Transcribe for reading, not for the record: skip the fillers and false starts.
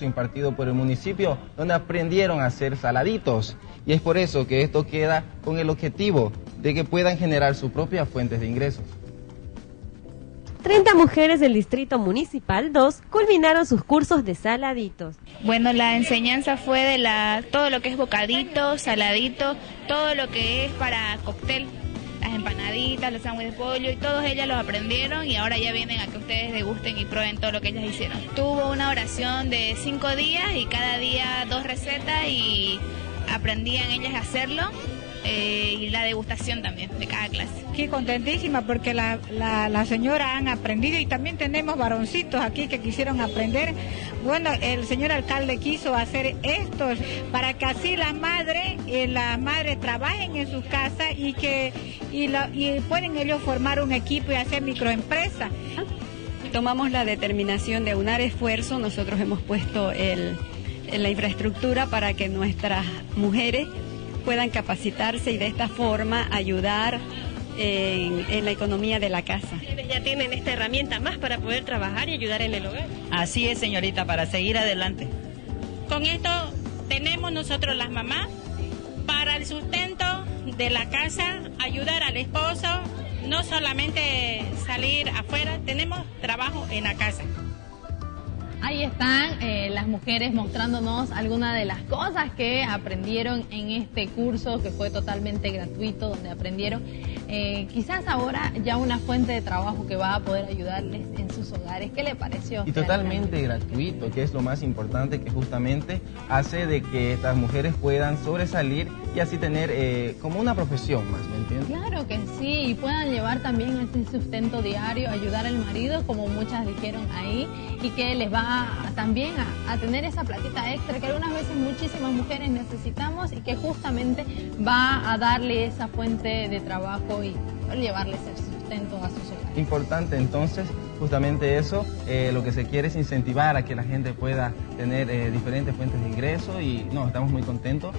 curso impartido por el municipio donde aprendieron a hacer saladitos. Y es por eso que esto queda con el objetivo de que puedan generar sus propias fuentes de ingresos. 30 mujeres del Distrito Municipal 2 culminaron sus cursos de saladitos. Bueno, la enseñanza fue de todo lo que es bocadito, saladito, todo lo que es para cóctel, las empanaditas, los sándwiches de pollo, y todos ellas los aprendieron y ahora ya vienen a que ustedes degusten y prueben todo lo que ellas hicieron. Tuvo una oración de 5 días y cada día 2 recetas y aprendían ellas a hacerlo. Y la degustación también de cada clase. Aquí contentísima porque la señora han aprendido y también tenemos varoncitos aquí que quisieron aprender. Bueno, el señor alcalde quiso hacer esto para que así las madres trabajen en sus casas y pueden ellos formar un equipo y hacer microempresas. Tomamos la determinación de aunar esfuerzo. Nosotros hemos puesto la infraestructura para que nuestras mujeres puedan capacitarse y de esta forma ayudar en la economía de la casa. Ustedes ya tienen esta herramienta más para poder trabajar y ayudar en el hogar. Así es, señorita, para seguir adelante. Con esto tenemos nosotros las mamás para el sustento de la casa, ayudar al esposo, no solamente salir afuera, tenemos trabajo en la casa. Ahí están las mujeres mostrándonos algunas de las cosas que aprendieron en este curso que fue totalmente gratuito, donde aprendieron quizás ahora ya una fuente de trabajo que va a poder ayudarles en sus hogares. ¿Qué le pareció? Y totalmente gratuito, que es lo más importante, que justamente hace de que estas mujeres puedan sobresalir y así tener como una profesión más, ¿me entiendes? Claro que sí, y puedan llevar también este sustento diario, ayudar al marido, como muchas dijeron ahí, y que les va también a tener esa platita extra que algunas veces muchísimas mujeres necesitamos y que justamente va a darle esa fuente de trabajo y llevarles el sustento a sus hogares. Importante entonces, justamente eso, lo que se quiere es incentivar a que la gente pueda tener diferentes fuentes de ingreso y no, estamos muy contentos.